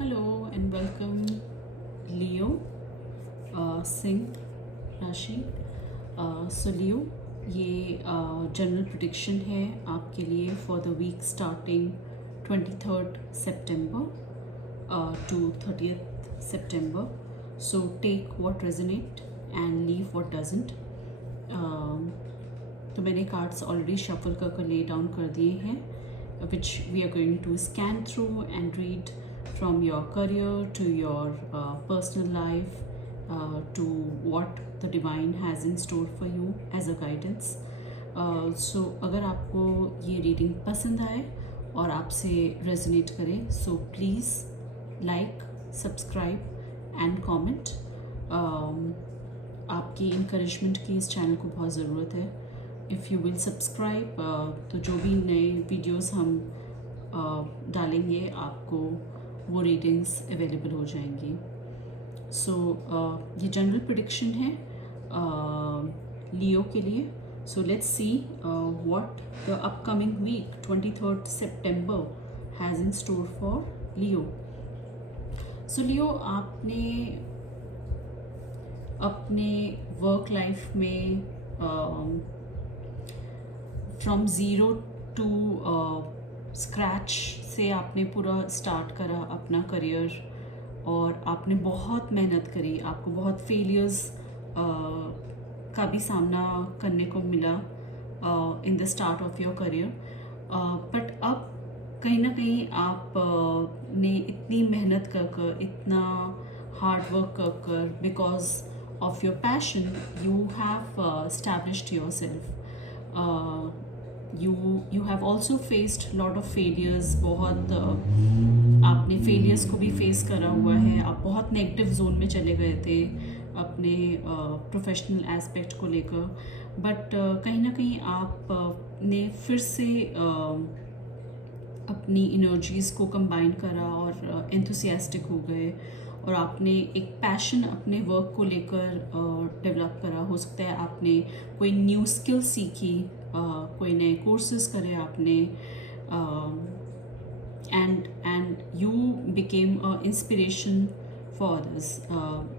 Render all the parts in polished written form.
Hello and welcome Leo Singh राशि। सो लियो, ये general prediction है आपके लिए for the week starting 23rd September to 30th September. So take what resonate and leave what doesn't. तो मैंने cards already shuffle कर lay down कर दिए हैं, which we are going to scan through and read from your career to your personal life to what the divine has in store for you as a guidance. So अगर आपको ये reading पसंद आए और आपसे रेजोनेट करे, so please like, subscribe and comment. आपकी encouragement की इस चैनल को बहुत ज़रूरत है. इफ़ यू विल सब्सक्राइब तो जो भी नए वीडियोस हम डालेंगे आपको वो रीडिंग्स अवेलेबल हो जाएंगी. सो ये जनरल प्रेडिक्शन है लियो के लिए. So let's see what the upcoming week 23rd September has in store for Leo. So Leo, आपने अपने वर्क लाइफ में फ्रॉम ज़ीरो टू स्क्रैच से आपने पूरा स्टार्ट करा अपना करियर और आपने बहुत मेहनत करी. आपको बहुत फेलियर्स का भी सामना करने को मिला in the start of your career. But अब कहीं ना कहीं आप ने इतनी मेहनत कर इतना हार्ड वर्क कर because of your passion you have established yourself. You have also faced lot of failures. बहुत आपने failures को भी face करा हुआ है. आप बहुत नेगेटिव जोन में चले गए थे अपने प्रोफेशनल एस्पेक्ट को लेकर, बट कहीं ना कहीं आप ने फिर से अपनी एनर्जीज़ को कंबाइन करा और एंथुसियास्टिक हो गए और आपने एक पैशन अपने वर्क को लेकर डेवलप करा. हो सकता है आपने कोई न्यू स्किल सीखी, कोई नए कोर्सेज करे आपने, and you became a inspiration for others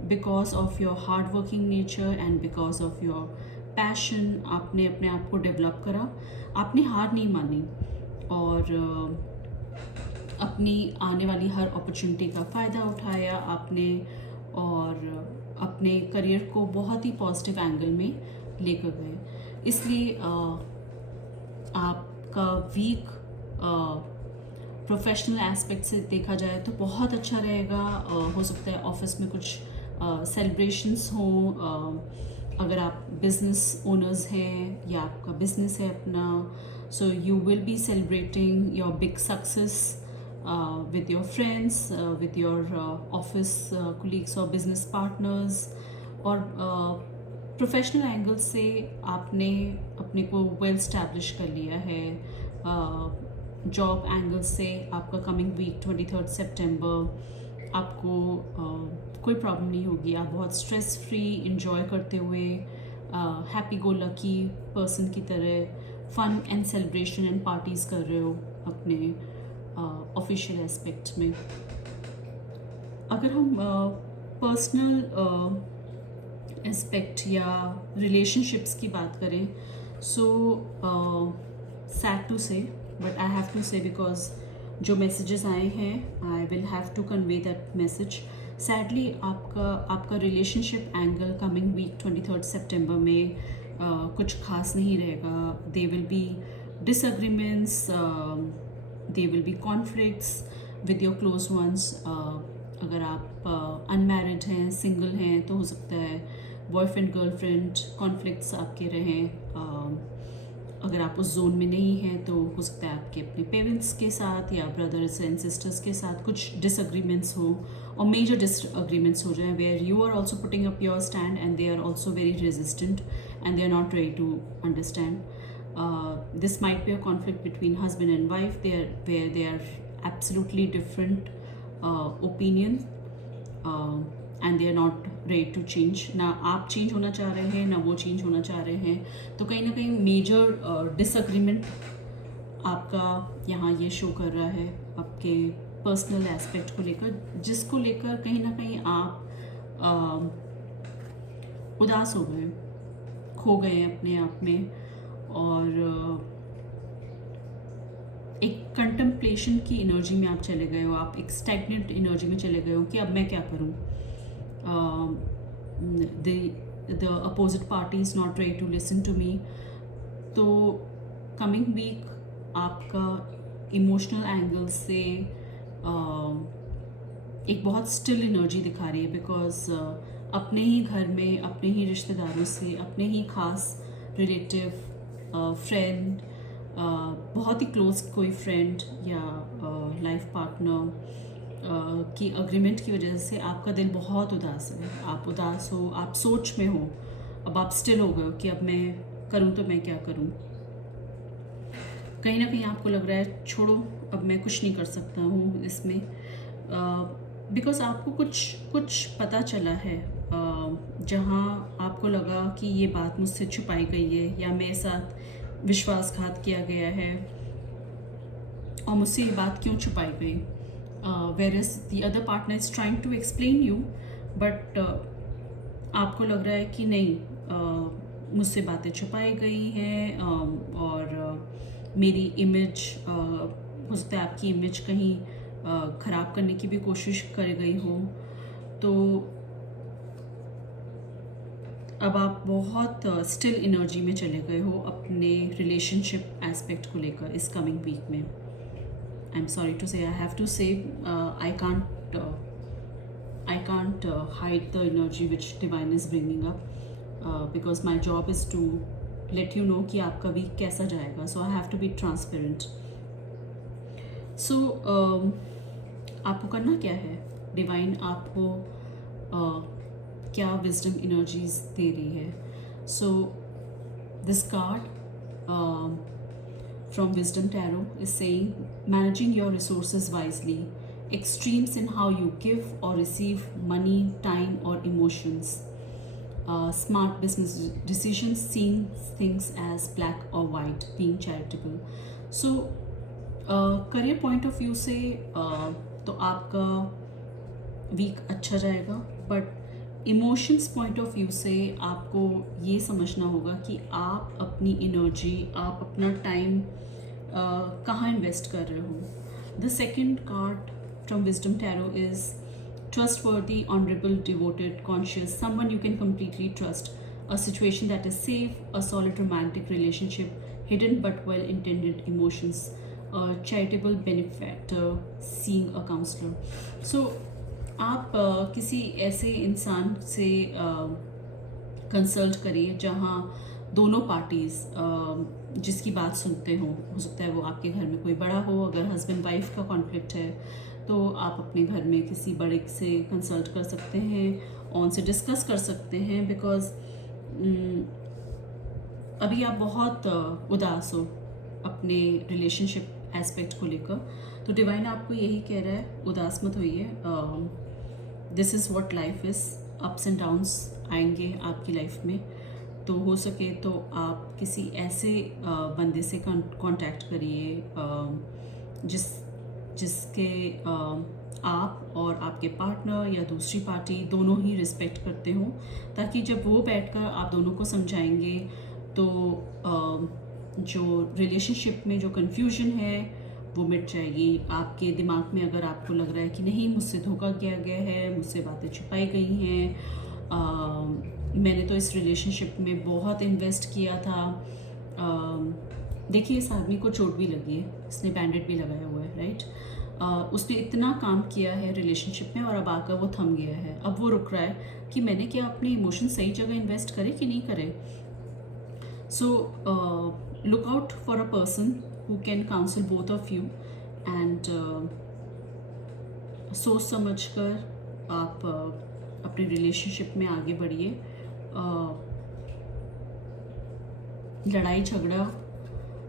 because of your hard working nature and because of your passion. आपने अपने आप को डेवलप करा, आपने हार नहीं मानी और अपनी आने वाली हर अपॉर्चुनिटी का फ़ायदा उठाया आपने और अपने करियर को बहुत ही पॉजिटिव एंगल में लेकर गए. इसलिए आपका वीक प्रोफेशनल एस्पेक्ट से देखा जाए तो बहुत अच्छा रहेगा. हो सकता है ऑफिस में कुछ सेलिब्रेशंस हो. अगर आप बिज़नेस ओनर्स हैं या आपका बिज़नेस है अपना, so you will be celebrating your big success with your friends, with your office colleagues or business partners. और प्रोफेशनल एंगल से आपने अपने को वेल स्टैब्लिश कर लिया है. जॉब एंगल से आपका कमिंग वीक 23rd September आपको कोई प्रॉब्लम नहीं होगी. आप बहुत स्ट्रेस फ्री इंजॉय करते हुए हैप्पी गो लकी पर्सन की तरह fun and celebration and parties कर रहे हो अपने ऑफिशियल एस्पेक्ट में. अगर हम पर्सनल एस्पेक्ट या रिलेशनशिप्स की बात करें, so sad to say but I have to say because जो मैसेजेस आए हैं I will have to convey that message. Sadly आपका relationship angle coming week 23rd September में कुछ खास नहीं रहेगा. They will be disagreements, there will be conflicts with your close ones. अगर आप अनमैरिड हैं, सिंगल हैं, तो हो सकता है बॉयफ्रेंड गर्लफ्रेंड कॉन्फ्लिक्ट्स आपके रहें. अगर आप उस जोन में नहीं हैं तो हो सकता है आपके अपने पेरेंट्स के साथ या ब्रदर्स एंड सिस्टर्स के साथ कुछ डिसएग्रीमेंट्स हो और मेजर डिसएग्रीमेंट्स हो जाएं where you are also putting up your stand and they are also very resistant and they are not ready to understand. This might be a conflict between husband and wife where they are absolutely different opinion and they are not ready to change. ना आप change होना चाह रहे हैं ना वो change होना चाह रहे हैं, तो कहीं ना कहीं मेजर डिसएग्रीमेंट आपका यहाँ ये शो कर रहा है आपके पर्सनल एस्पेक्ट को लेकर, जिसको लेकर कहीं ना कहीं आप उदास हो गए, खो गए हैं अपने आप में, और एक कंटेम्पलेशन की एनर्जी में आप चले गए हो, आप एक स्टैग्नेंट एनर्जी में चले गए हो कि अब मैं क्या करूं, the opposite party is not ready to listen to me. तो कमिंग वीक आपका इमोशनल एंगल से एक बहुत स्टिल एनर्जी दिखा रही है, बिकॉज अपने ही घर में, अपने ही रिश्तेदारों से, अपने ही खास रिलेटिव, फ्रेंड, बहुत ही क्लोज कोई फ्रेंड या लाइफ पार्टनर की अग्रीमेंट की वजह से आपका दिल बहुत उदास है, आप उदास हो, आप सोच में हो, अब आप स्टिल हो गए हो कि अब मैं करूँ तो मैं क्या करूँ। कहीं ना कहीं आपको लग रहा है छोड़ो, अब मैं कुछ नहीं कर सकता हूँ इसमें, बिकॉज़ आपको कुछ पता चला है, जहाँ आपको लगा कि ये बात मुझसे छुपाई गई है या मेरे साथ विश्वासघात किया गया है, और मुझसे ये बात क्यों छुपाई गई। whereas the other partner is trying to explain you, but आपको लग रहा है कि नहीं, मुझसे बातें छुपाई गई हैं, और मेरी इमेज, हो सकता है आपकी इमेज कहीं ख़राब करने की भी कोशिश कर गई हो। तो अब आप बहुत स्टिल एनर्जी में चले गए हो अपने रिलेशनशिप एस्पेक्ट को लेकर इस कमिंग वीक में। आई एम सॉरी टू से, आई हैव टू से, I can't hide the energy which divine is bringing up, because my job is to let you know कि आपका वीक कैसा जाएगा, so I have to be transparent. So आपको करना क्या है, डिवाइन आपको क्या विजडम एनर्जीज दे रही है। So this card from Wisdom Tarot is saying, managing your resources wisely, extremes in how you give or receive money, time or emotions, smart business decisions, seeing things as black or white, being charitable. So career point of view से तो आपका week अच्छा जाएगा, but emotions point of view से आपको ये समझना होगा कि आप अपनी एनर्जी, आप अपना टाइम कहाँ इन्वेस्ट कर रहे हो। The second card from wisdom tarot is trustworthy, honorable, devoted, conscious, someone you can completely trust, a situation that is safe, a solid romantic relationship, hidden but well-intended emotions, a charitable benefactor, seeing a counselor. So आप किसी ऐसे इंसान से consult करिए जहाँ दोनों parties जिसकी बात सुनते हो सकता है वो आपके घर में कोई बड़ा हो। अगर हस्बैंड वाइफ का कॉन्फ्लिक्ट है तो आप अपने घर में किसी बड़े से कंसल्ट कर सकते हैं, उनसे डिस्कस कर सकते हैं, बिकॉज़ अभी आप बहुत उदास हो अपने रिलेशनशिप एस्पेक्ट को लेकर। तो डिवाइन आपको यही कह रहा है, उदास मत होइए, this is what life is, ups and downs आएंगे आपकी लाइफ में। तो हो सके तो आप किसी ऐसे बंदे से कांटेक्ट करिए जिसके आप और आपके पार्टनर या दूसरी पार्टी दोनों ही रिस्पेक्ट करते हो, ताकि जब वो बैठकर आप दोनों को समझाएंगे तो जो रिलेशनशिप में जो कन्फ्यूजन है वो मिट जाएगी। आपके दिमाग में अगर आपको लग रहा है कि नहीं मुझसे धोखा किया गया है, मुझसे बातें छुपाई गई हैं, मैंने तो इस रिलेशनशिप में बहुत इन्वेस्ट किया था, देखिए इस आदमी को चोट भी लगी है, इसने बैंडेड भी लगाया हुआ है, राइट। उसने इतना काम किया है रिलेशनशिप में और अब आकर वो थम गया है। अब वो रुक रहा है कि मैंने क्या अपने इमोशन सही जगह इन्वेस्ट करे कि नहीं करे। So look out for a person who can counsel both of you, and सोच समझ कर आप अपने रिलेशनशिप में आगे बढ़िए। लड़ाई झगड़ा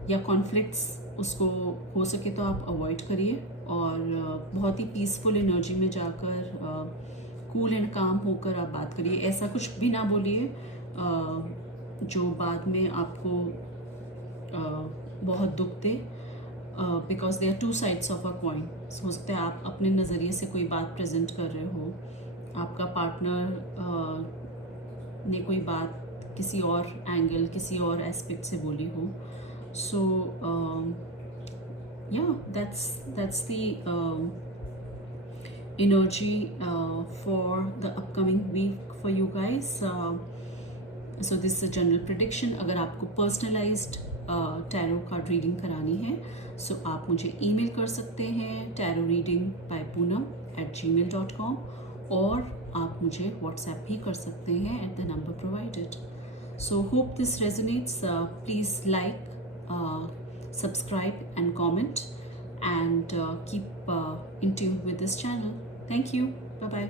या कॉन्फ्लिक्ट्स उसको हो सके तो आप अवॉइड करिए और बहुत ही पीसफुल एनर्जी में जाकर कूल एंड काम होकर आप बात करिए। ऐसा कुछ भी ना बोलिए जो बाद में आपको बहुत दुख दे। Because they are two sides of a coin. हो सकता है आप अपने नज़रिए से कोई बात प्रेजेंट कर रहे हो, आपका पार्टनर ने कोई बात किसी और एंगल, किसी और एस्पेक्ट से बोली हो। सो या that's the energy for the upcoming week for you guys. So this is a general prediction. अगर आपको personalized टैरो कार्ड रीडिंग करानी है, सो आप मुझे ईमेल कर सकते हैं tarotreading@poonam@gmail.com, और आप मुझे व्हाट्सएप भी कर सकते हैं at the number provided. So hope this resonates. Please like, subscribe and comment, and keep in tune with this channel. Thank you. Bye bye.